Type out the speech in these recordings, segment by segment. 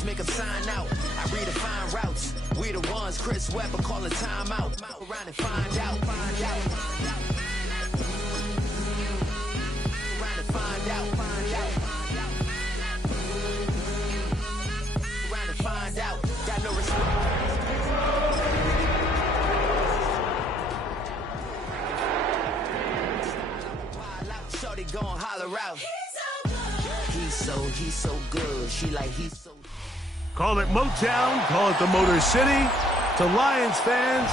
Let's make them sign out. I redefine routes. We the ones Chris Webber call a timeout. Around and find out. Find out. Around and find out. Find out. Around and find out. Got no respect. Shorty gon' holler out. He's so good. She like he's so. Call it Motown, call it the Motor City. To Lions fans,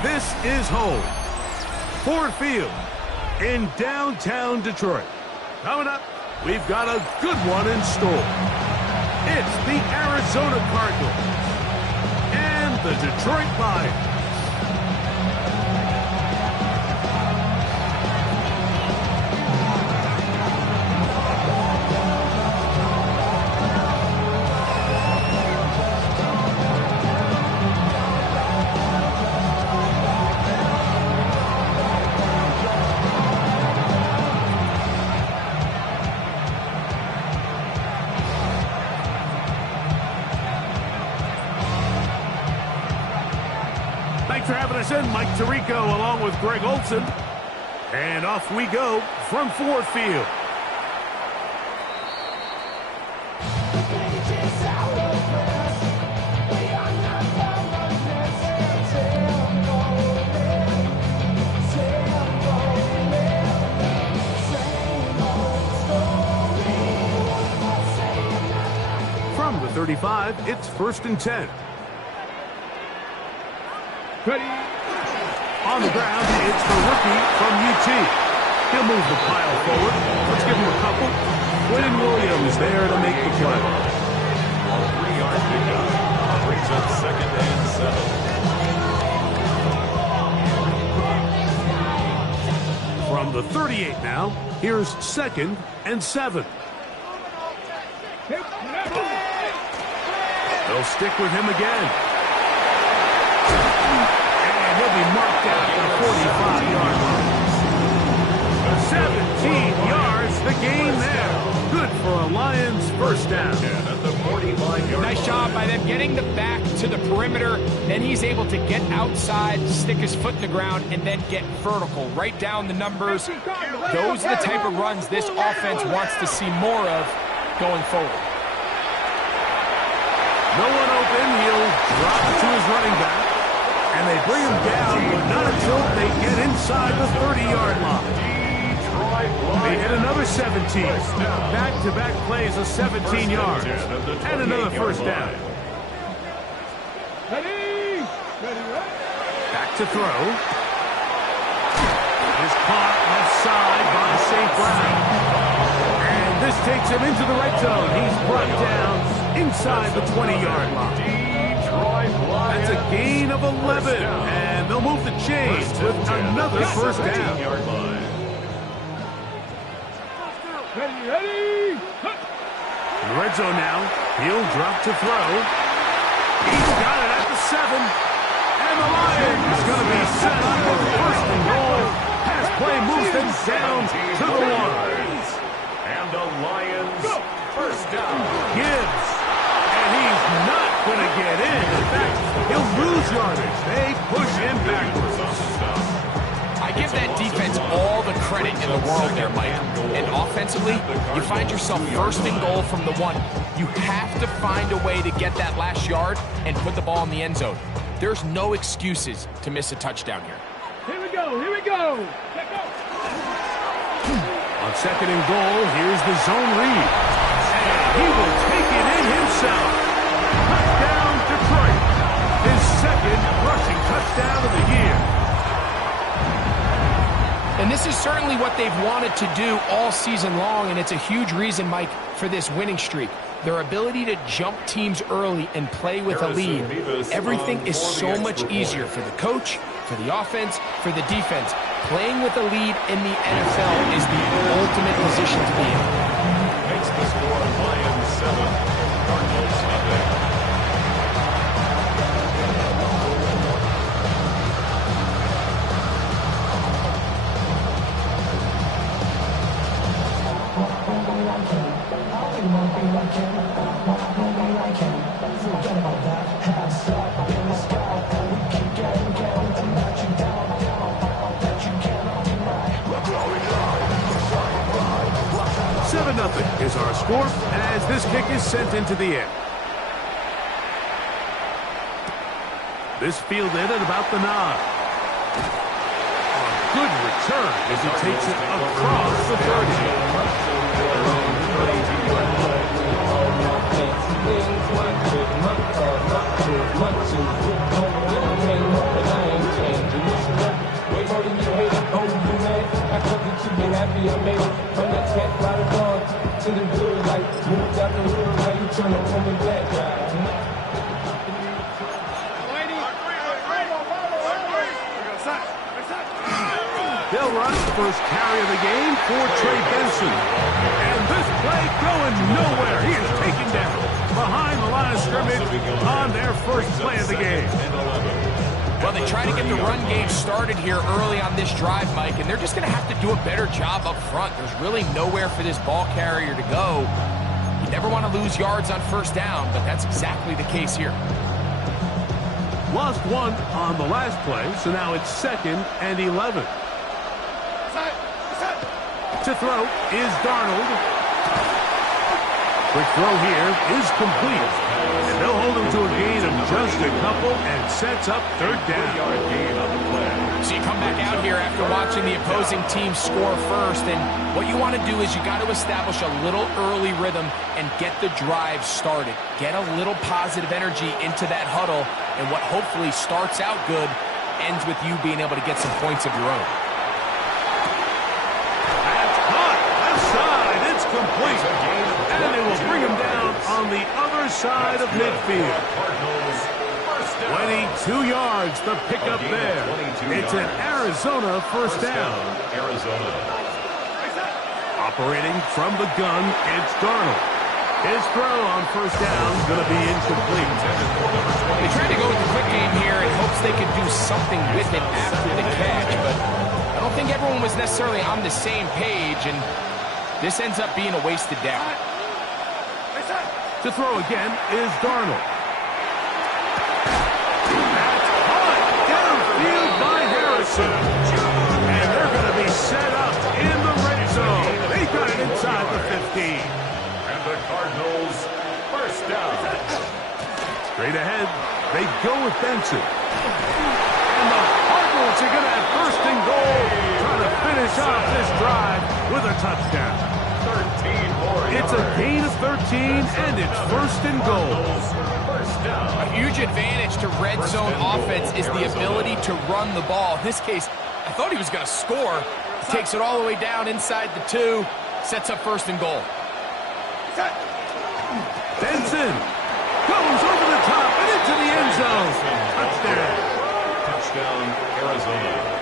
this is home. Ford Field in downtown Detroit. Coming up, we've got a good one in store. It's the Arizona Cardinals and the Detroit Lions. Thanks for having us in. Mike Tirico along with Greg Olson. And off we go from Ford Field. From the 35, it's 1st and 10. Ready. On the ground, it's the rookie from UT. He'll move the pile forward. Let's give him a couple. Quinn Williams there to make the play. 3-yard pickup. Brings up 2nd and 7. From the 38 now, here's 2nd and 7. They'll stick with him again. He'll be marked out at the 45-yard line. 17 yards, the gain there. Good for a Lions first down. At the 45-yard Nice job by them getting the back to the perimeter. Then he's able to get outside, stick his foot in the ground, and then get vertical. Right down the numbers. Those are the type of runs this offense wants to see more of going forward. No one open. He'll drop it to his running back. And they bring him down, but not until they get inside the 30-yard line. They hit another 17. Back-to-back plays of 17 yards. And another first down. Back to throw. Is caught left side by St. Brown. And this takes him into the red zone. He's brought down inside the 20-yard line. That's a gain of 11, and they'll move the chains with another first down. Ready. In the red zone now, he'll drop to throw. He's got it at the 7, and the Lions going to be set up with 1st and goal. Pass play moves them down to the 1. And the Lions first down. Gibbs, and he's not going to get in. In fact, he'll lose yardage. They push him backwards. I give that defense all the credit in the world there, Mike. And offensively, you find yourself 1st and goal from the 1. You have to find a way to get that last yard and put the ball in the end zone. There's no excuses to miss a touchdown here. Here we go. On 2nd and goal, here's the zone read. And he will take it in himself. Touchdown, Detroit. His 2nd rushing touchdown of the year. And this is certainly what they've wanted to do all season long, and it's a huge reason, Mike, for this winning streak. Their ability to jump teams early and play with a lead. Everything is so much easier for the coach, for the offense, for the defense. Playing with a lead in the NFL is the ultimate position to be in. Makes the score Lions 7, Cardinals nothing. Won't be like him. score as this kick is sent into the air. This fielded at about the 9. A good return as he takes it across the 30. They'll run the first carry of the game for Trey Benson. And this play going nowhere. He is taken down behind the line of scrimmage on their first play of the game. Well, they try to get the run game started here early on this drive, Mike, and they're just going to have to do a better job up front. There's really nowhere for this ball carrier to go. You never want to lose yards on first down, but that's exactly the case here. Lost 1 on the last play, so now it's 2nd and 11. To throw is Darnold. Quick throw here is complete. And they'll hold him to a gain of just a couple and sets up 3rd down. So you come back out here after watching the opposing team score first, and what you want to do is you got to establish a little early rhythm and get the drive started. Get a little positive energy into that huddle, and what hopefully starts out good ends with you being able to get some points of your own. Complete, and they will bring him down on the other side of midfield. 22 yards, the pickup there. It's an Arizona first down. Operating from the gun, it's Darnold. His throw on first down is going to be incomplete. They tried to go with the quick game here in hopes they could do something with it after the catch, but I don't think everyone was necessarily on the same page, and this ends up being a wasted down. To throw again is Darnold. That's caught downfield by Harrison. And they're going to be set up in the red zone. They got it inside the 15. And the Cardinals first down. Straight ahead, they go with Benson. And the Cardinals are going to have first and goal, trying to finish off this drive with a touchdown. It's a gain of 13, and it's first and goal. A huge advantage to red zone offense is the ability to run the ball. In this case, I thought he was going to score. Takes it all the way down inside the 2, sets up first and goal. Benson goes over the top and into the end zone. Touchdown. Touchdown, Arizona.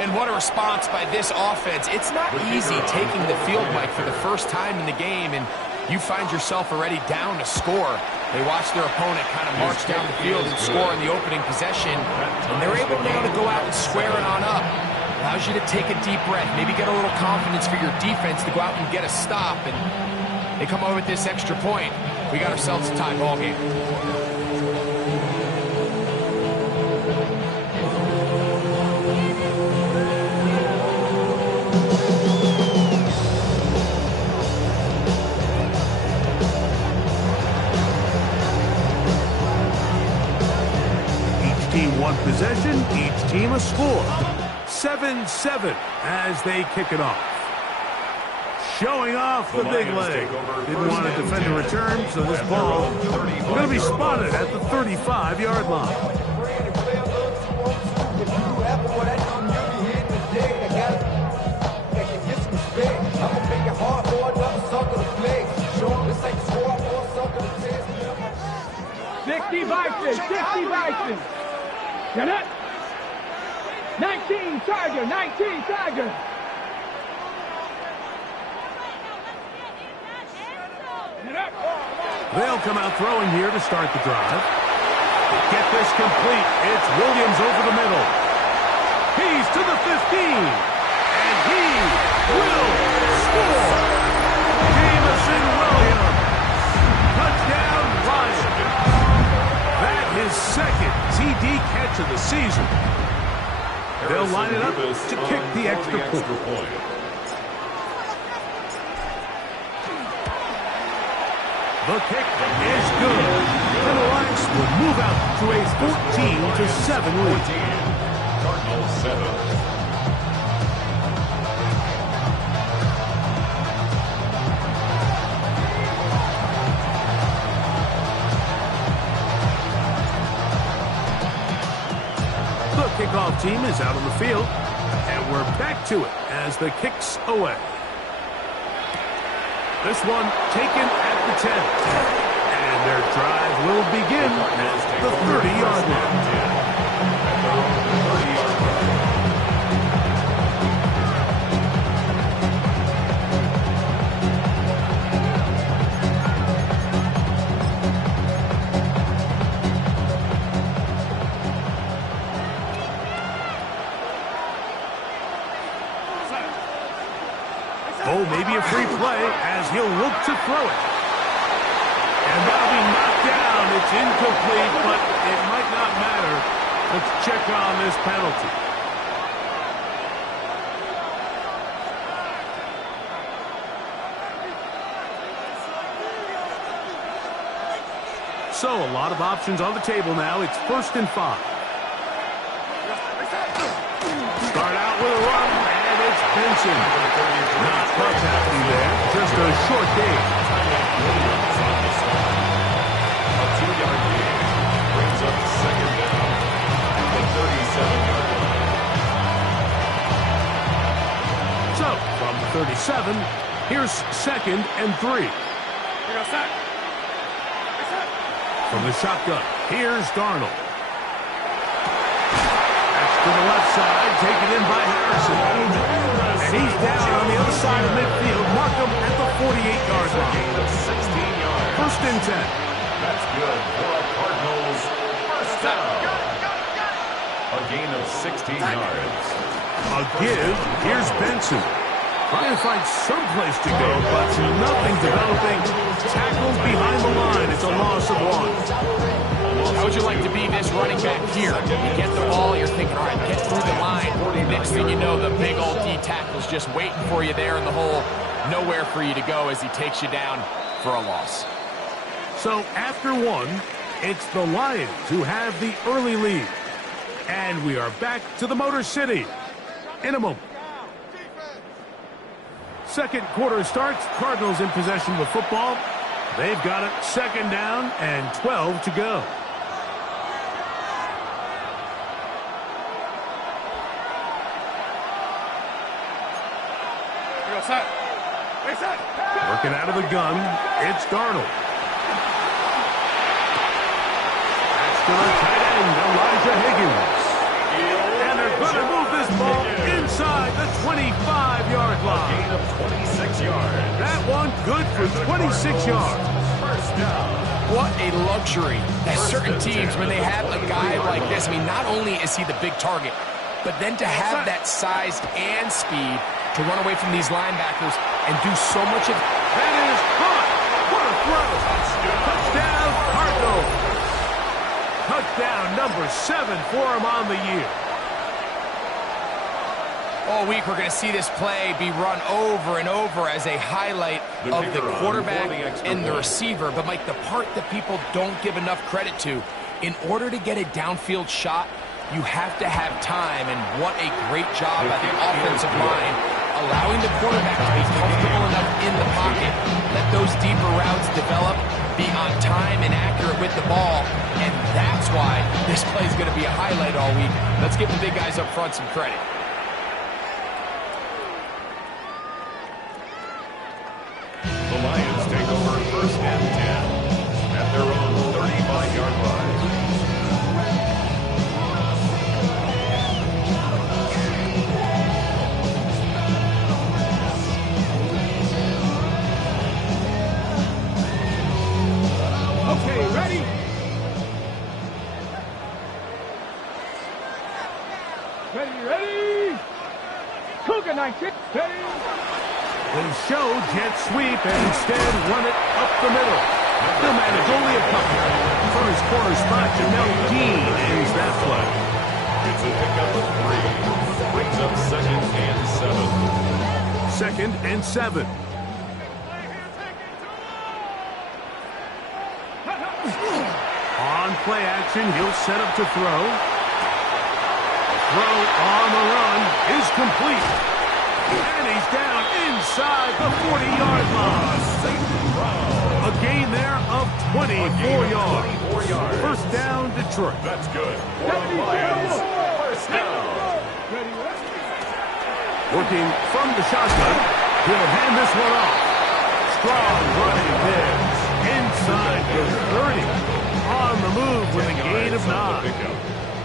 And what a response by this offense. It's not easy taking the field, Mike, for the first time in the game, and you find yourself already down to score. They watch their opponent kind of march down the field and score in the opening possession, and they're able now to go out and square it on up. Allows you to take a deep breath, maybe get a little confidence for your defense to go out and get a stop, and they come over with this extra point. We got ourselves a tie ball game. One possession, each team a score. 7-7 as they kick it off. Showing off the big leg. Didn't want to defend a return, so this ball going to be spotted at the 35-yard line. Vikings. Get it? 19 Tiger. They'll come out throwing here to start the drive. Get this complete. It's Williams over the middle. He's to the 15. And he will score. Jamison Williams. Touchdown, Lions. That his second TD catch of the season. They'll line it up to kick the extra point. The kick is good. And the Lions will move out to a 14-7 lead. Cardinals 7. The kickoff team is out on the field, and we're back to it as the kick's away. This one taken at the 10. And their drive will begin at the 30-yard line. Oh, maybe a free play as he'll look to throw it. And that'll be knocked down. It's incomplete, but it might not matter. Let's check on this penalty. So a lot of options on the table now. It's 1st and 5. Start out with a run, and it's Benson. Not much happening there, just a short game. A 2-yard gain brings up 2nd down at the 37-yard line. So, from the 37, here's 2nd and 3. From the shotgun, here's Darnold. That's to the left side, taken in by Harrison. And he's down on the other side of midfield. Mark him at the 48-yard line. Gain of 16 yards. 1st and 10. That's good for a Cardinals 1st down. A gain of 16 yards. A give. Here's Benson. Trying to find some place to go, but nothing developing. Tackled behind the line. It's a loss of 1. How would you like to be this running back here? You get the ball, you're thinking, all right, get through the line. Next thing you know, the big old D tackle's just waiting for you there in the hole. Nowhere for you to go as he takes you down for a loss. So after 1, it's the Lions who have the early lead. And we are back to the Motor City in a moment. Second quarter starts. Cardinals in possession of the football. They've got it 2nd down and 12 to go. Working out of the gun, it's Darnold. That's to the tight end, Elijah Higgins. And they're going to move this ball inside the 25-yard line. Gain of 26 yards. That one good for 26 yards. 1st down. What a luxury that certain teams, when they have a guy like this, I mean, not only is he the big target, but then to have that size and speed to run away from these linebackers and do so much of... That is caught. What a throw. Touchdown, Cardinals. Touchdown number 7 for him on the year. All week we're going to see this play be run over and over as a highlight of the quarterback and the receiver. But, Mike, the part that people don't give enough credit to, in order to get a downfield shot, you have to have time. And what a great job by the offensive line, allowing the quarterback to be comfortable enough in the pocket, let those deeper routes develop, be on time and accurate with the ball. And that's why this play is going to be a highlight all week. Let's give the big guys up front some credit. The Lions take over 1st and 10 at their own 35-yard line. Okay, ready? Ready? Cougar 19. Ready? They show jet sweep and instead run it up the middle. They'll manage only a couple. First corner spot, Jamel Dean ends that play. It's a pickup of 3. Brings up 2nd and 7. 2nd and 7. On play action, he'll set up to throw. Throw on the run is complete. And he's down inside the 40-yard line. A gain there of 24 yards. First down, Detroit. That's good. Lions, first down. Working from the shotgun, he'll hand this one off. Strong running there. Inside the 30. On the move with a gain of 9.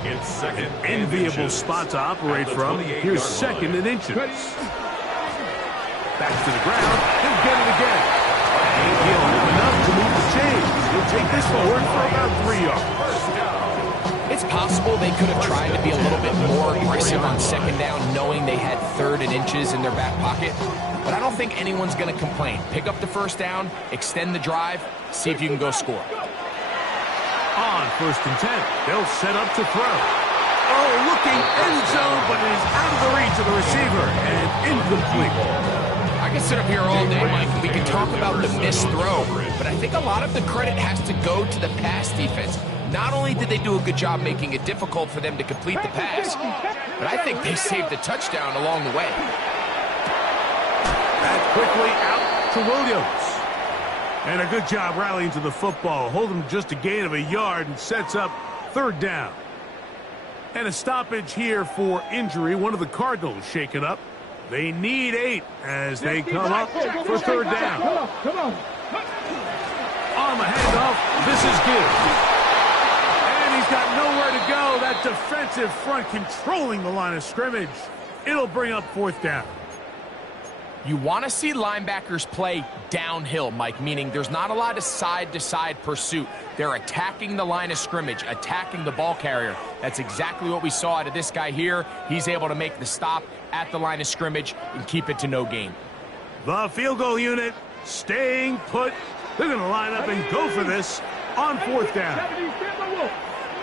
It's second. An enviable spot to operate from. Here's second and inches. Back to the ground. He'll get it again. And he'll have enough to move the chains. He'll take this forward for about 3 yards. It's possible they could have tried to be a little bit more aggressive on second down, knowing they had 3rd and inches in their back pocket. But I don't think anyone's going to complain. Pick up the first down, extend the drive, see if you can go score. On 1st and 10, they'll set up to throw. Oh, looking end zone, but it is out of the reach of the receiver and incomplete. I can sit up here all day, Mike, and we can talk about the missed throw, but I think a lot of the credit has to go to the pass defense. Not only did they do a good job making it difficult for them to complete the pass, but I think they saved the touchdown along the way. That's quickly out to Williams. And a good job rallying to the football. Hold him just a gain of a yard and sets up 3rd down. And a stoppage here for injury. One of the Cardinals shaken up. They need 8 as they come up for 3rd down. Come on. On the handoff, this is good. And he's got nowhere to go. That defensive front controlling the line of scrimmage. It'll bring up 4th down. You want to see linebackers play downhill, Mike, meaning there's not a lot of side-to-side pursuit. They're attacking the line of scrimmage, attacking the ball carrier. That's exactly what we saw out of this guy here. He's able to make the stop at the line of scrimmage and keep it to no gain. The field goal unit staying put. They're going to line up and go for this on 4th down.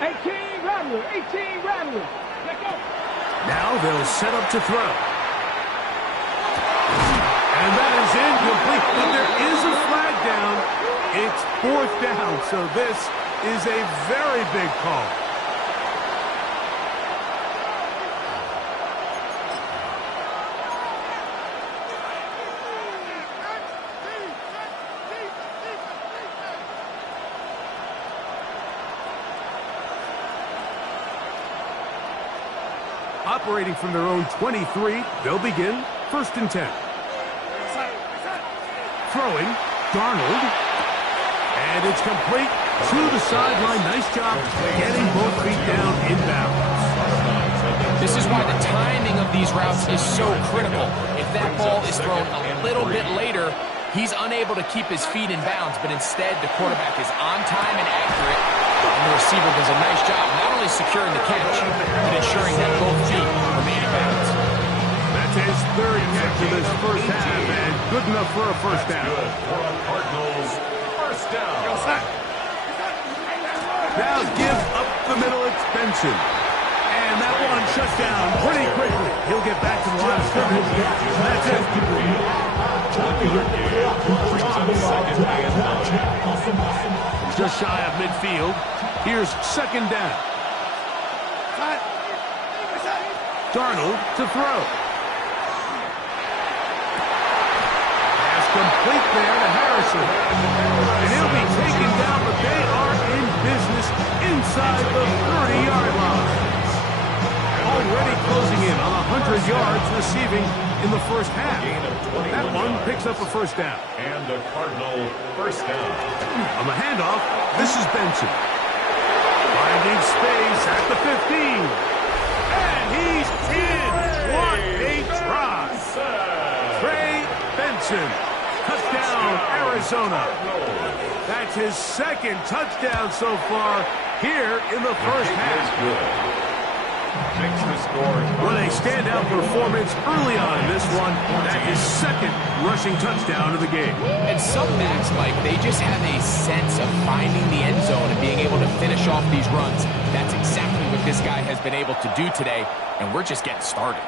18 Rattler. Let go. Now they'll set up to throw. And that is incomplete, but there is a flag down. It's 4th down, so this is a very big call. Operating from their own 23, they'll begin 1st and 10. Throwing, Darnold, and it's complete to the sideline. Nice job getting both feet down inbounds. This is why the timing of these routes is so critical. If that ball is thrown a little bit later, he's unable to keep his feet in bounds, but instead the quarterback is on time and accurate, and the receiver does a nice job not only securing the catch, but ensuring that both feet remain in bounds. That's his 3rd catch of this first half, and good enough for a first down. Good for the Cardinals, first down. Now give up the middle, it's Benson. And that one shut down pretty quickly. He'll get back to the line of scrimmage. That's it. Just shy of midfield. Here's 2nd down. Darnold to throw. Pass complete there to Harrison. And he'll be taken down, but they are in business inside the 30-yard line. Already closing in on 100 yards receiving in the first half. That one picks up a first down. And a Cardinal first down. On the handoff, this is Benson. Finding space at the 15. And he's in. What a try. Trey Benson. Touchdown, Arizona. That's his 2nd touchdown so far here in the first half. What a standout performance early on in this one. That is 2nd rushing touchdown of the game. And some backs, Mike, they just have a sense of finding the end zone and being able to finish off these runs. That's exactly what this guy has been able to do today, and we're just getting started.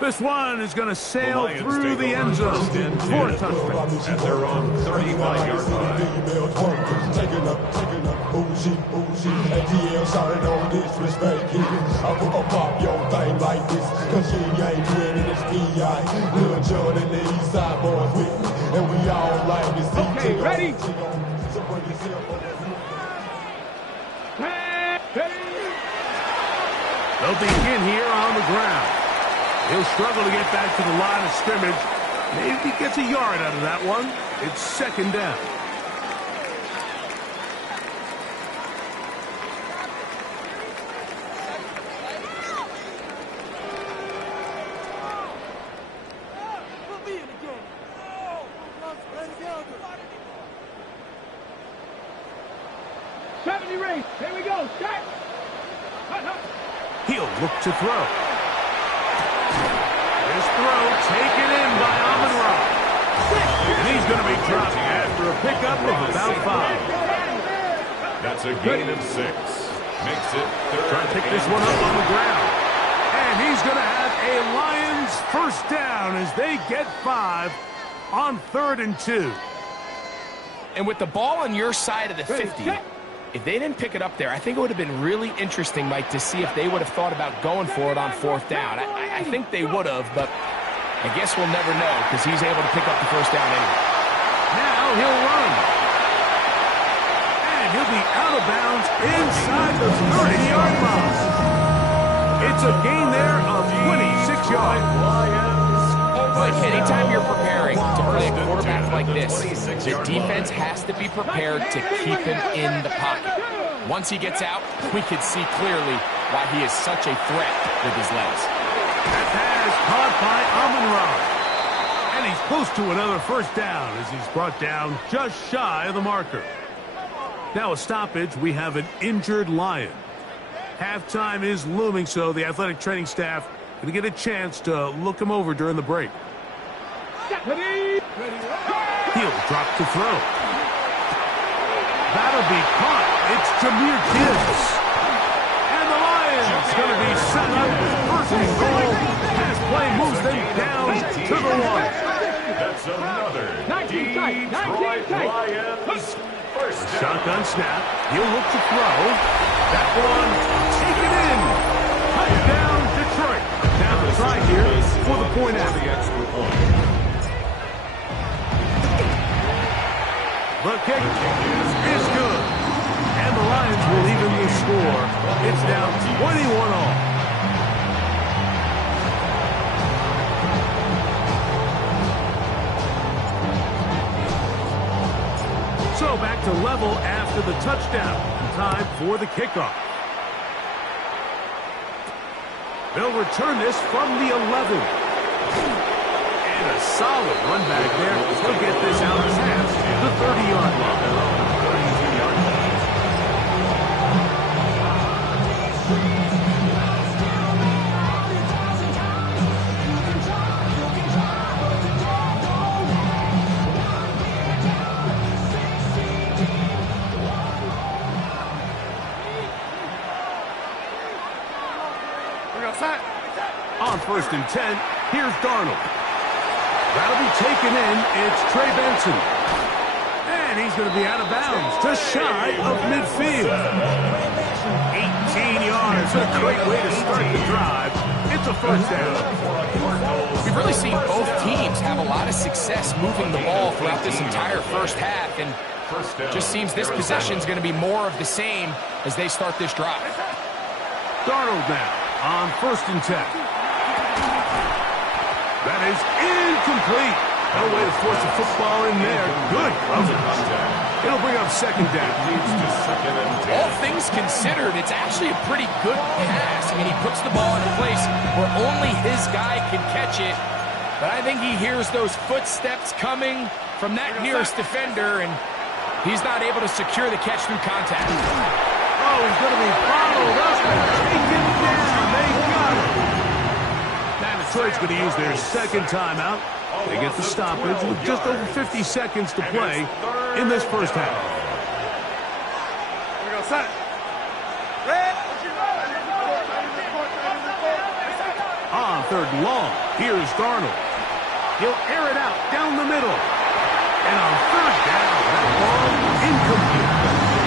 This one is going to sail through the end zone for a touchdown. At their own 35-yard line. Bougie, ATL shouted on disrespect kid. I put a pop your thing like this, cause you ain't doing it, it's B.I. Lil John and the East Side boys with me, and we all like this. Okay, ready? They'll begin here on the ground. He'll struggle to get back to the line of scrimmage. Maybe he gets a yard out of that one. It's second down. Here we go. Start. He'll look to throw. This throw taken in by Amon-Ra. And he's going to be dropped after a pickup of about 5. That's a gain of 6. Makes it third. Trying to pick this one up on the ground. And he's going to have a Lions first down as they get 5 on 3rd and 2. And with the ball on your side of the 50, if they didn't pick it up there, I think it would have been really interesting, Mike, to see if they would have thought about going for it on 4th down. I think they would have, but I guess we'll never know because he's able to pick up the first down anyway. Now he'll run. And he'll be out of bounds inside the 30-yard box. It's a gain there of 26 yards. Like anytime you're preparing to play a quarterback like this, the defense has to be prepared to keep him in the pocket. Once he gets out, we can see clearly why he is such a threat with his legs. That pass caught by Amon-Ra. And he's close to another first down as he's brought down just shy of the marker. Now a stoppage, we have an injured Lion. Halftime is looming, so the athletic training staff going to get a chance to look him over during the break. He'll drop to throw. That'll be caught. It's Jahmyr Gibbs. And the Lions going to be set up with 1st and goal as play moves them down to the 1. That's another Detroit Lions first down. Shotgun snap. He'll look to throw. That one taken in. Touchdown Detroit. Now the try here for the point out. The kick is good. And the Lions will even the score. It's now 21 all. So back to level after the touchdown. Time for the kickoff. They'll return this from the 11. And a solid run back there. He'll get this out past the 30-yard line. On 1st and 10, here's Darnold. That'll be taken in. It's Trey Benson. And he's going to be out of bounds, just shy of midfield. 18 yards. A great way to start the drive. It's a first down. We've really seen both teams have a lot of success moving the ball throughout this entire first half, and just seems this possession is going to be more of the same as they start this drive. Darnold now on 1st and 10. That is incomplete. No way to force a football in there. Good coverage. It'll bring up 2nd down. All things considered, it's actually a pretty good pass. I mean, he puts the ball in a place where only his guy can catch it. But I think he hears those footsteps coming from that nearest defender, and he's not able to secure the catch through contact. Oh, he's going to be bottled up and taken down. They got him. Now Detroit's going to use their 2nd timeout. They get the stoppage with just over 50 seconds to play in this first half. Here we go, son. On 3rd and long, here's Darnold. He'll air it out down the middle. And on 3rd down, that ball incomplete.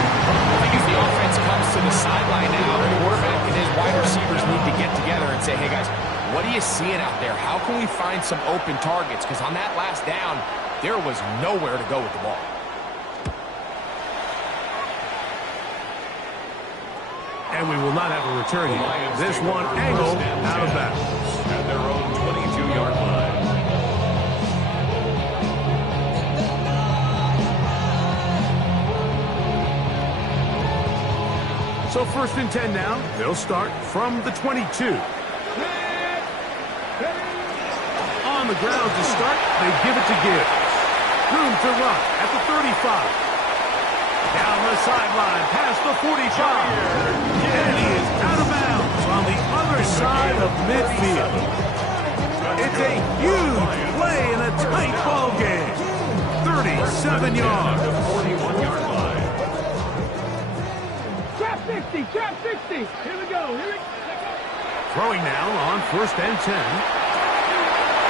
what are you seeing out there? How can we find some open targets? Because on that last down, there was nowhere to go with the ball. And we will not have a return here. This one angled out of bounds. At their own 22-yard line. So 1st and 10 now. They'll start from the 22. On the ground to start, they give it to Gibbs. Room to run at the 35. Down the sideline, past the 45. And he is out of bounds on the other side of midfield. It's a huge play in a tight ball game. 37 yards. 41-yard line. Trap 60, trap 60. Here we go, here we go. Throwing now on 1st and 10.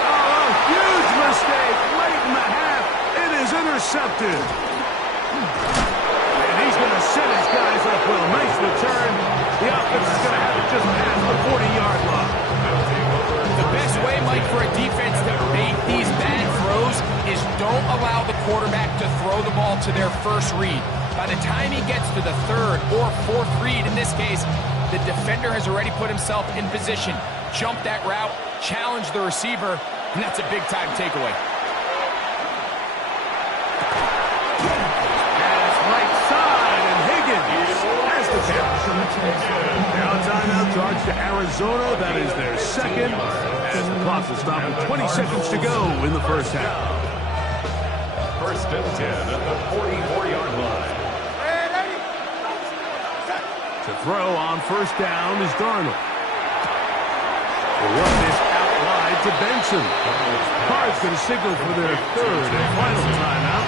Oh, huge mistake late in the half. It is intercepted. And he's going to set his guys up well. Nice return. The offense is going to have it just past the 40-yard line. The best way, Mike, for a defense to make these bad throws is don't allow the quarterback to throw the ball to their first read. By the time he gets to the 3rd or 4th read, in this case, the defender has already put himself in position. Jump that route, challenge the receiver, and that's a big-time takeaway. Pass right side, and Higgins has the catch. Now timeout charge to Arizona. That is their 2nd. As the clock will stop with 20 seconds to go in the 1st half. 1st and 10 at the 44-yard line. To throw on 1st down is Darnold. We'll run this out wide to Benson. Cards going to signal for their 3rd and final timeout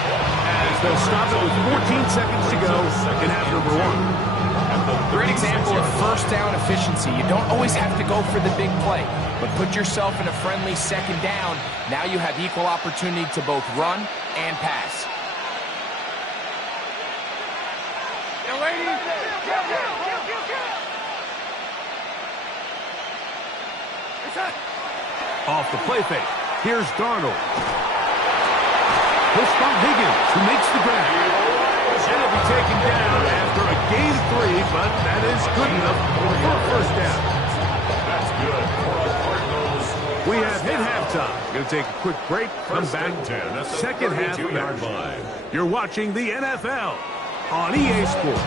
as they'll stop it with 14 seconds to go in half number 1. Great example of 1st down efficiency. You don't always have to go for the big play, but put yourself in a friendly 2nd down. Now you have equal opportunity to both run and pass. Off the play fake. Here's Darnold. He'll spot Higgins, who makes the grab. And he'll be taken down after a gain of 3, but that is good enough for a 1st down. That's good for the Cardinals. We have hit halftime. Going to take a quick break. Come 1st back. and 10 at the 2nd half of 32-yard action. line. You're watching the NFL on EA Sports.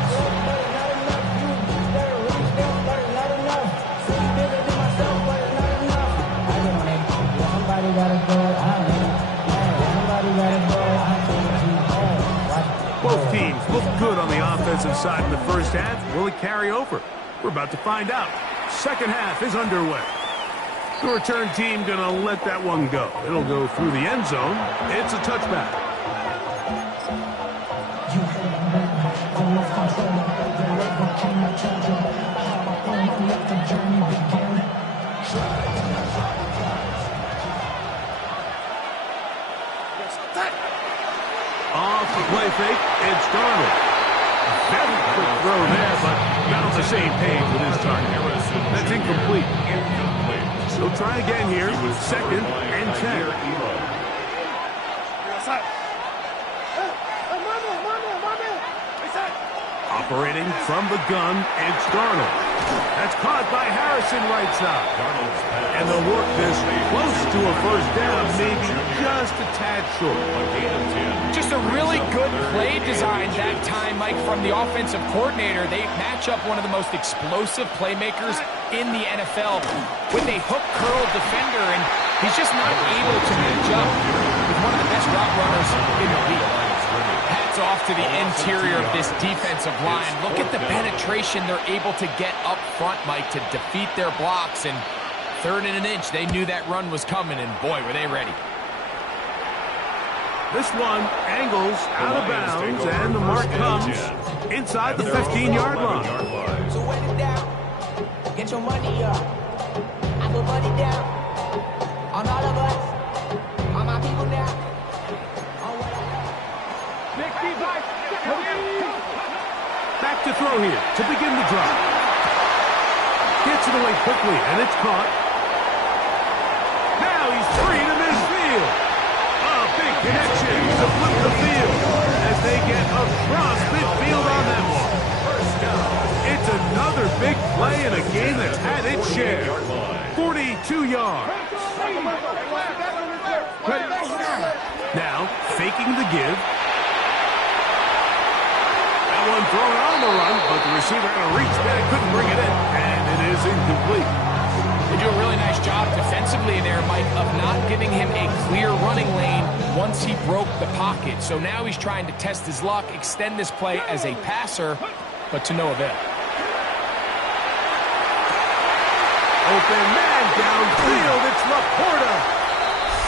Both teams look good on the offensive side in the 1st half. Will it carry over? We're about to find out. 2nd half is underway. The return team going to let that one go. It'll go through the end zone. It's a touchback. Off the play fake, it's Darnold. Very quick throw there, but not on the same page with his target. That's incomplete. So try again here, 2nd and 10. Operating from the gun, it's Darnold. That's caught by Harrison right side. And they'll work this close to a 1st down, maybe just a tad short. Just a really good play design that time, Mike, from the offensive coordinator. They match up one of the most explosive playmakers in the NFL with a hook curl defender, and he's just not able to match up with one of the best route runners in the league. Hats off to the interior of this defensive line. Look at the penetration they're able to get up front, Mike, to defeat their blocks. And 3rd and an inch, they knew that run was coming, and boy, were they ready. This one angles out of bounds, and the mark comes inside the 15-yard line. So wet it down. Get your money up. I put money down on all of us, on my people now. Back to throw here to begin the drive. Gets it away quickly, and it's caught. Three to midfield. A big connection to flip the field as they get across midfield on that one. It's another big play in a game that's had its share. 42 yards. Now, faking the give. That one thrown on the run, but the receiver had to reach back, couldn't bring it in, and it is incomplete. They do a really nice job defensively in there, Mike, of not giving him a clear running lane once he broke the pocket. So now he's trying to test his luck, extend this play as a passer, but to no avail. Open man downfield, it's Laporta.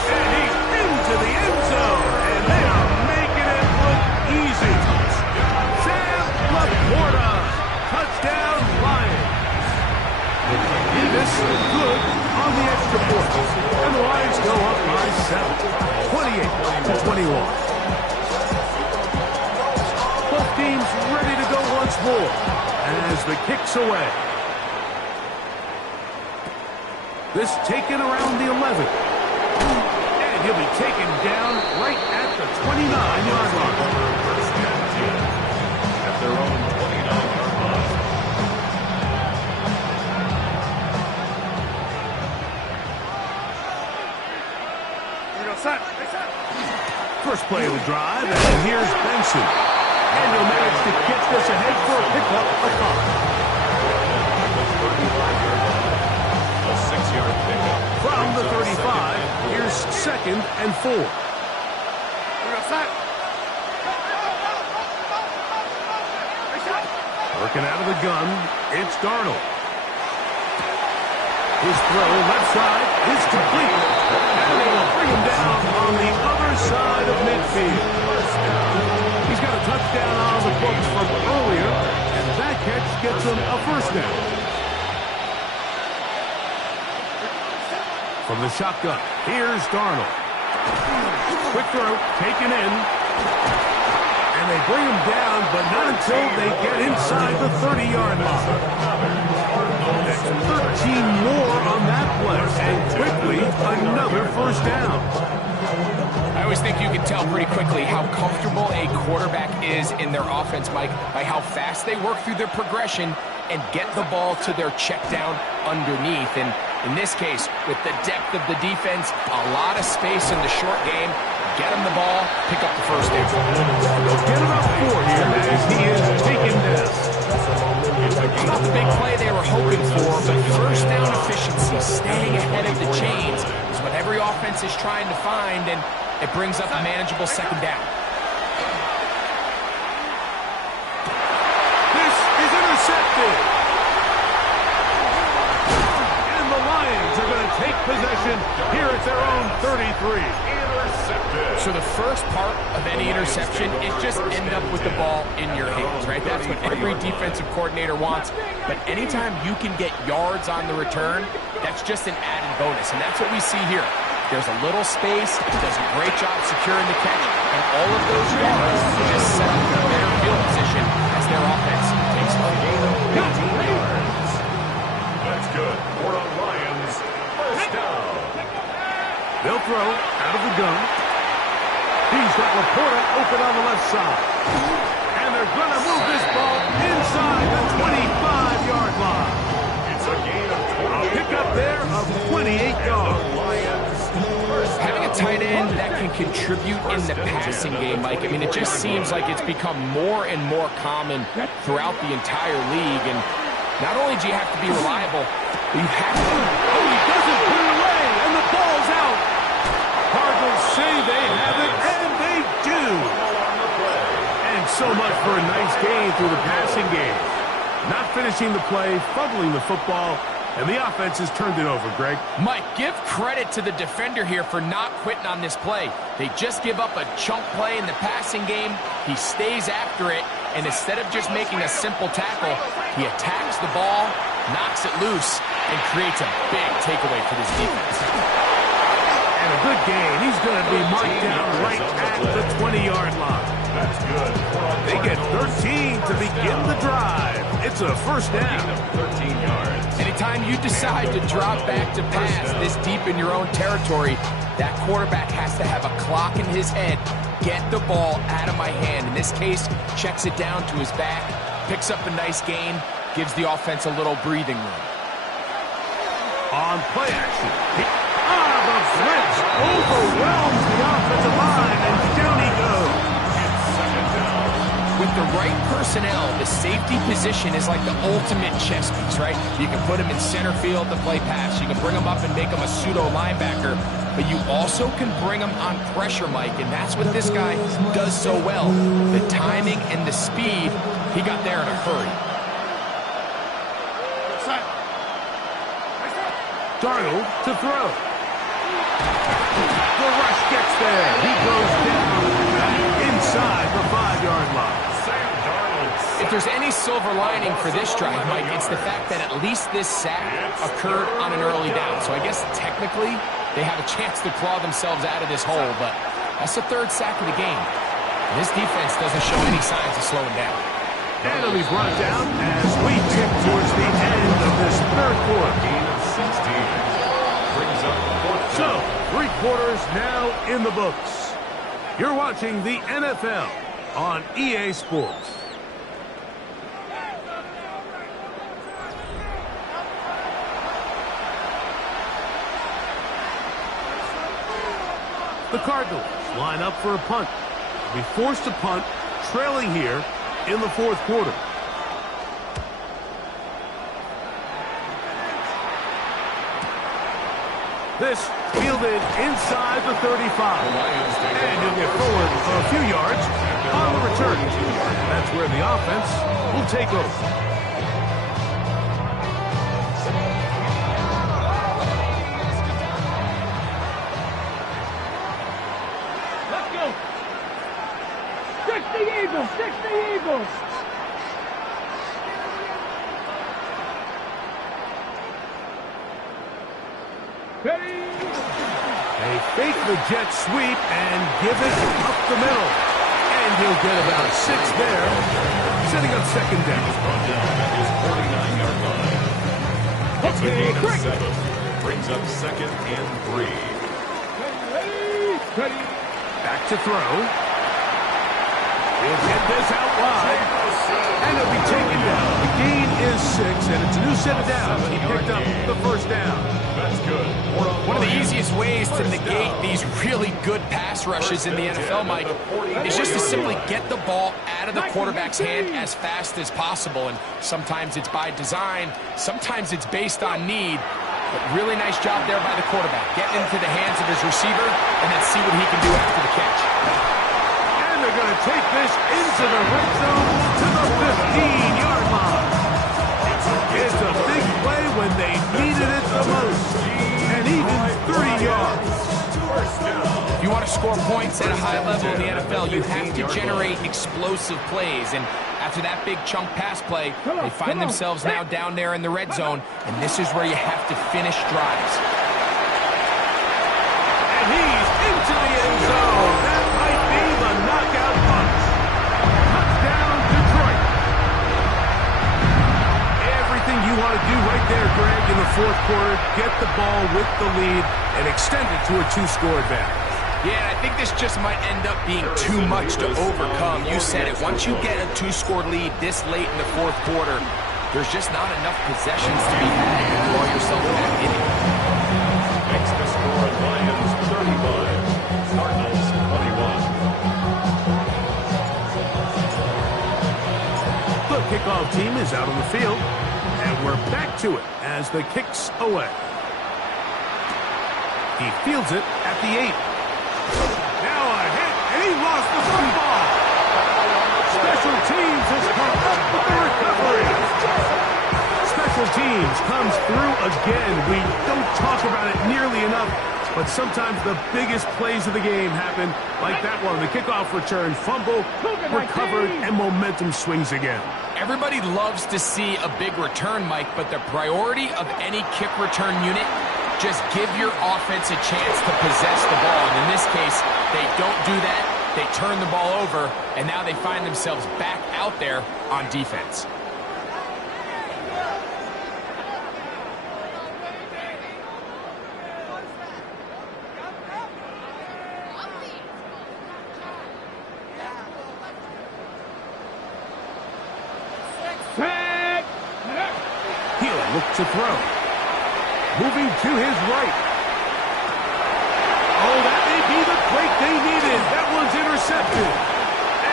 And he's into the end zone, and they are making it look easy. Sam Laporta, touchdown Lions. This is good on the extra point. And the Lions go up by 7, 28-21. Both teams ready to go once more as the kick's away. This taken around the 11. And he'll be taken down right at the 29-yard line. First and 10 at their own 29-yard line. First play of the drive, and here's Benson. And he'll manage to get this ahead for a pickup of 5. A 6-yard pickup. From the 35, here's 2nd and 4. Working out of the gun, it's Darnold. His throw left side is complete. And they will bring him down on the other side of midfield. He's got a touchdown on the books from earlier, and that catch gets him a first down. From the shotgun, here's Darnold. Quick throw, taken in. And they bring him down, but not until they get inside the 30-yard line. That's 13 more on that play, and quickly another first down. I always think you can tell pretty quickly how comfortable a quarterback is in their offense, Mike, by how fast they work through their progression and get the ball to their check down underneath. And in this case, with the depth of the defense, a lot of space in the short game, get him the ball, pick up the first down. They'll get it up for him as he is taken down. It's not the big play they were hoping for, but first down efficiency, staying ahead of the chains, is what every offense is trying to find, and it brings up a manageable second down. This is intercepted. And the Lions are going to take possession here at their own 33. Intercepted. So the first part of any interception is just end up with the ball in your hands, right? That's what every defensive coordinator wants. But anytime you can get yards on the return, that's just an added bonus. And that's what we see here. There's a little space, he does a great job securing the catch, and all of those yards just set up a better field position as their offense takes off. 18 yards. That's good. For the Lions, first down. They'll throw out of the gun. He's got Laporta open on the left side. And they're going to move this ball inside the 25-yard line. It's a gain of 28. Pick up there of 28 yards. Having a tight end that can contribute in the passing game, Mike, I mean, it just seems like it's become more and more common throughout the entire league. And not only do you have to be reliable, but you have to... Oh, he doesn't put it away, and the ball's out. Cardinals say they have it, and they do. And so much for a nice gain through the passing game. Not finishing the play, fumbling the football, and the offense has turned it over, Greg. Mike, give credit to the defender here for not quitting on this play. They just give up a chunk play in the passing game. He stays after it, and instead of just making a simple tackle, he attacks the ball, knocks it loose, and creates a big takeaway for this defense. And a good gain. He's going to be marked down right at the 20-yard line. That's good. They get 13 to begin the drive. It's It's a first down. 13 yards. Anytime you decide to drop back to pass this deep in your own territory, that quarterback has to have a clock in his head. Get the ball out of my hand. In this case, checks it down to his back, picks up a nice gain, gives the offense a little breathing room. On play action. The blitz overwhelms the offensive line, and down he goes. With the right personnel, the safety position is like the ultimate chess piece, right? You can put him in center field to play pass. You can bring him up and make him a pseudo linebacker, but you also can bring him on pressure, Mike, and that's what this guy does so well. The timing and the speed, he got there in a hurry. Darnold to throw. The rush gets there. He goes down inside the 5-yard line. If there's any silver lining for this drive, Mike, it's the fact that at least this sack occurred on an early down. So I guess technically they have a chance to claw themselves out of this hole, but that's the 3rd sack of the game. And this defense doesn't show any signs of slowing down. And it'll be brought down as we tip towards the end of this 3rd quarter. Gain of 16. Brings up 4th So, down. 3 quarters now in the books. You're watching the NFL on EA Sports. The Cardinals line up for a punt. They'll be forced to punt, trailing here in the 4th quarter. This fielded inside the 35. And he'll get forward a few yards on the return. That's where the offense will take over. Stick the Eagles! They fake the jet sweep and give it up the middle. And he'll get about 6 there, setting up 2nd down. Brought down at his 49-yard line. It's a gain of 7. Brings up 2nd and 3. Back to throw. He'll get this out wide, and it'll be taken down. The gain is 6, and it's a new set of downs. He picked up the 1st down. That's good. One of the easiest ways to negate these really good pass rushes in the NFL, Mike, is just to simply get the ball out of the quarterback's hand as fast as possible. And sometimes it's by design, sometimes it's based on need. But really nice job there by the quarterback, getting into the hands of his receiver, and then see what he can do after the catch. They're going to take this into the red zone to the 15-yard line. It's a big play when they needed it the most. And even 3 yards. If you want to score points at a high level in the NFL, you have to generate explosive plays. And after that big chunk pass play, they find themselves now down there in the red zone. And this is where you have to finish drives. And he's into the end zone. That might be the knockout punch. Touchdown, Detroit. Everything you want to do right there, Greg, in the 4th quarter, get the ball with the lead and extend it to a 2-score advantage. Yeah, I think this just might end up being too much to overcome. You said it. Once you get a 2-score lead this late in the 4th quarter, there's just not enough possessions to be had to draw yourself back in it. Makes the score Lions 35, Cardinals 21. The kickoff team is out on the field, and we're back to it as the kick's away. He fields it at the 8. Now a hit, and he lost the football. Special teams has come up with the recovery. Special teams comes through again. We don't talk about it nearly enough, but sometimes the biggest plays of the game happen like that one. The kickoff return, fumble, recovered, and momentum swings again. Everybody loves to see a big return, Mike, but the priority of any kick return unit, just give your offense a chance to possess the ball. And in this case, they don't do that. They turn the ball over, and now they find themselves back out there on defense. look to throw. Moving to his right. Oh, that may be the break they needed. That one's intercepted.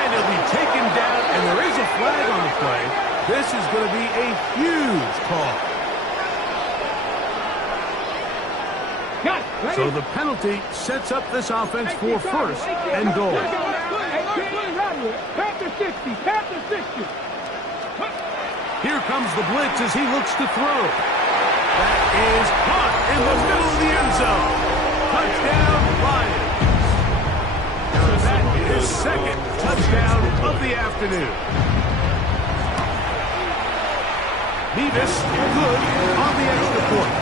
And he'll be taken down, and there is a flag on the play. This is going to be a huge call. So the penalty sets up this offense for first and goal. Here comes the blitz as he looks to throw. That is caught in the middle of the end zone. Touchdown, Lions. That is second touchdown of the afternoon. Mevis good on the extra point.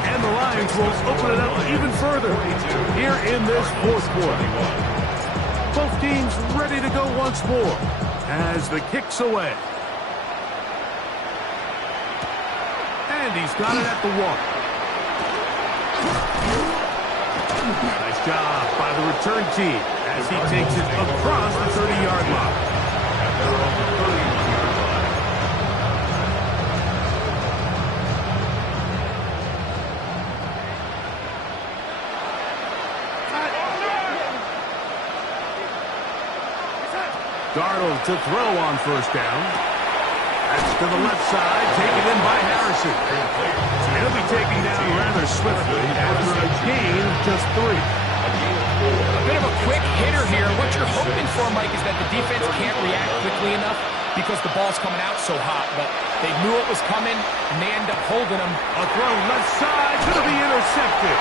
And the Lions will open it up even further here in this fourth quarter. Both teams ready to go once more as the kick's away. And he's got it at the 1. Nice job by the return team as he takes it across the 30-yard line. Darnold to throw on first down. That's to the left side, taken in by Harrison. He'll be taken down rather swiftly after a gain of just 3. A bit of a quick hitter here. What you're hoping for, Mike, is that the defense can't react quickly enough because the ball's coming out so hot. But they knew it was coming, and they end up holding him. A throw left side, going to be intercepted.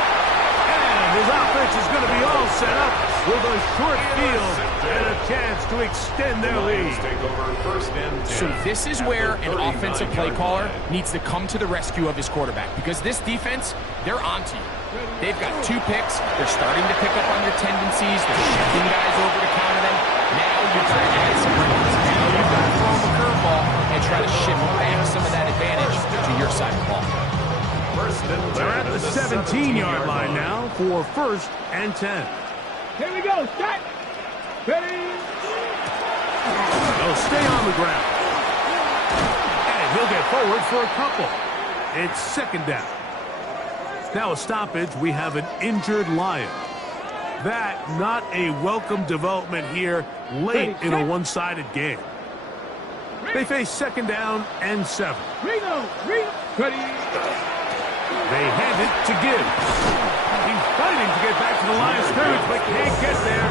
And his offense is going to be all set up with a short field and a chance to extend their lead. So this is where an offensive play caller needs to come to the rescue of his quarterback, because this defense, they're onto you. They've got 2 picks. They're starting to pick up on your tendencies. They're shifting guys over to counter them. Now you've got to add some runs. Now you've got to throw them a curveball and try to shift back some of that advantage to your side of the ball. They're at the 17-yard line now for first and 10. Here we go. Set. Ready. They'll stay on the ground. And he'll get forward for a couple. It's second down. Now a stoppage. We have an injured Lion. That not a welcome development here late in a one-sided game. They face second down and 7. Reno. Ready. They hand it to Gibbs. He's fighting to get back to the line of scrimmage, but can't get there.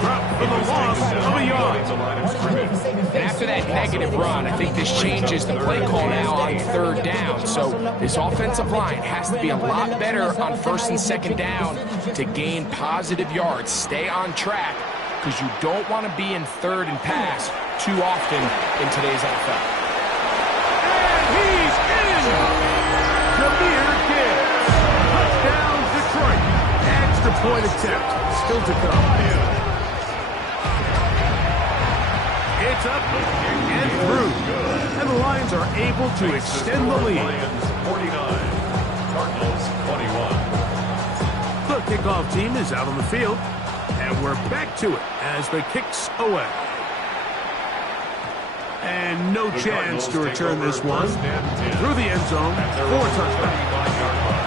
Drop for the loss of a yard. And after that negative run, I think this changes the play call now on third down. So this offensive line has to be a lot better on first and second down to gain positive yards. Stay on track, because you don't want to be in third and pass too often in today's NFL. And he's in! Jahmyr Gibbs. Touchdown, Detroit. Extra point attempt still to come. It's up and through. And the Lions are able to extend the lead. Lions 49, Cardinals 21. The kickoff team is out on the field. And we're back to it as the kick's away. And no chance to return this one through the end zone for a touchdown.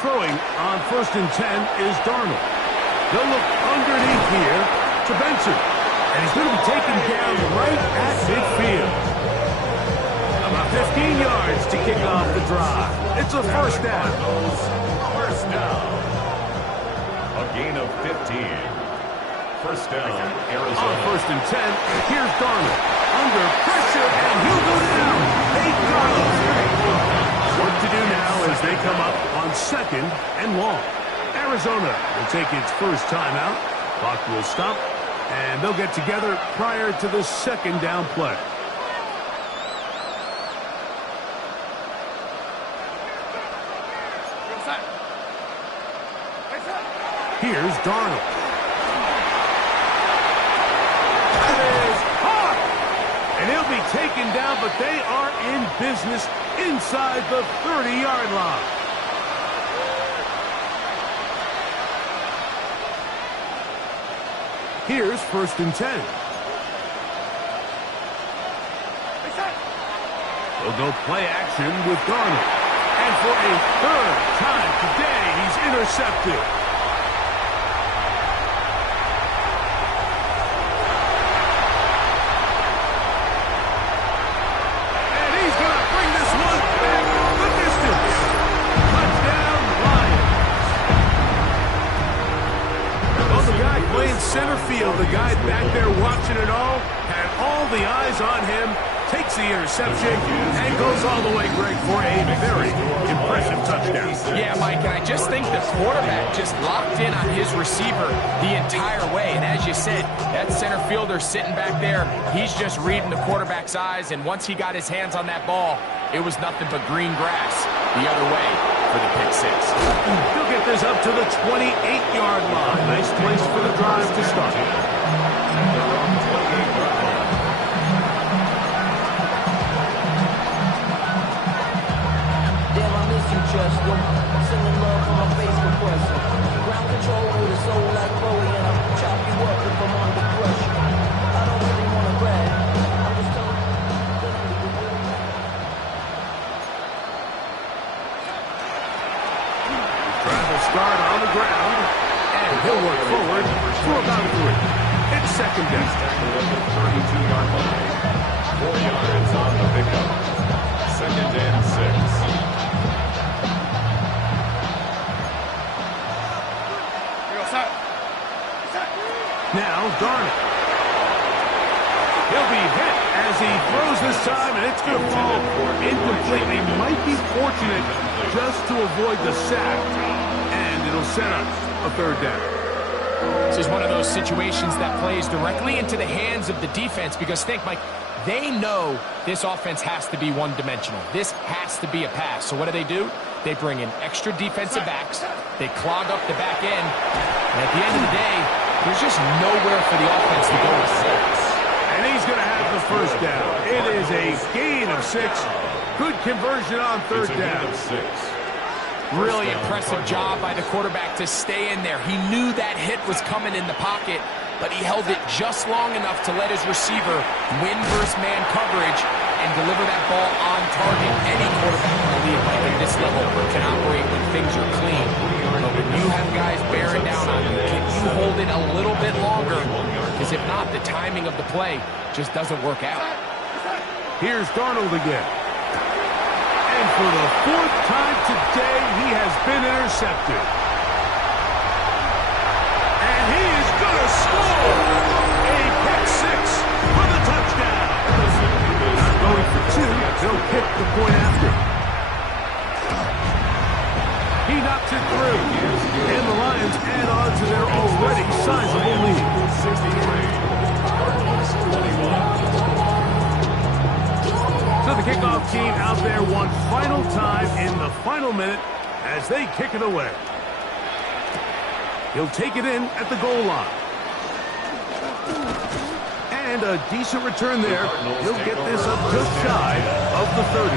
Throwing on first and 10 is Darnold. They'll look underneath here to Benson. And he's going to be taken down right at midfield. About 15 yards to kick off the drive. It's a first down. First down. A gain of 15. First down, Arizona. On first and 10, here's Darnold. Under pressure, and he'll go down. They got him. Work to do now as they come up on second and long. Arizona will take its first timeout. Clock will stop, and they'll get together prior to the second down play. Here's Darnold. That is hard. And he'll be taken down, but they are in business inside the 30-yard line. Here's 1st and 10. They'll go play action with Darnold. And for a 3rd time today, he's intercepted. And he's going to bring this one back the distance. Touchdown, Lions. Well, the guy playing center field, the guy back there watching it all, had all the eyes on him. Takes the interception and goes all the way, Greg, for a very impressive touchdown. Yeah, Mike, and I just think the quarterback just locked in on his receiver the entire way. And as you said, that center fielder sitting back there, he's just reading the quarterback's eyes. And once he got his hands on that ball, it was nothing but green grass the other way for the pick six. He'll get this up to the 28-yard line. Nice place for the drive to start. Justin, sending love from my face compressor. Ground control with a soul like Bowie, and I'll chop you up if I'm under pressure. I don't really want to brag. I'm just telling you. Drive will start on the ground, and he'll work forward for about 3. It's 2nd down. 32-yard line. 4 yards on the pickup. 2nd and 6. Now Darnold. He'll be hit as he throws this time, and it's going to fall incomplete. He might be fortunate just to avoid the sack, and it'll set up a 3rd down. This is one of those situations that plays directly into the hands of the defense because think, Mike, they know this offense has to be one-dimensional. This has to be a pass. So what do? They bring in extra defensive backs. They clog up the back end. And at the end of the day, there's just nowhere for the offense to go with 6. And he's going to have the 1st down. It is a gain of 6. Good conversion on 3rd down. Really impressive job by the quarterback to stay in there. He knew that hit was coming in the pocket, but he held it just long enough to let his receiver win versus man coverage and deliver that ball on target. Any quarterback in the league, like at this level, can operate when things are clean. But when you have guys bearing down on you, can you hold it a little bit longer? Because if not, the timing of the play just doesn't work out. Here's Darnold again. And for the 4th time today, he has been intercepted. And he is going to score a pick 6 for the touchdown. Not going for 2. They'll pick the point after. He knocks it through. And the Lions add on to their already sizable lead. 63. So the kickoff team out there one final time in the final minute as they kick it away. He'll take it in at the goal line. And a decent return there. He'll get this up just shy of the 30.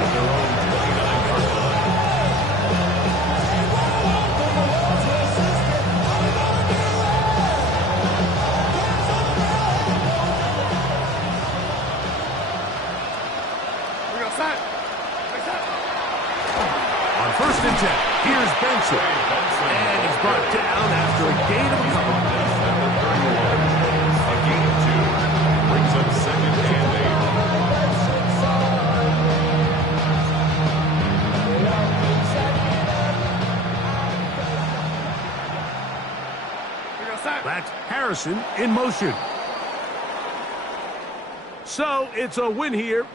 On 1st and 10, here's Benson. And he's brought down after a gain of a couple. A gain of 2 brings up 2nd and 8. That's Harrison in motion. So it's a win here.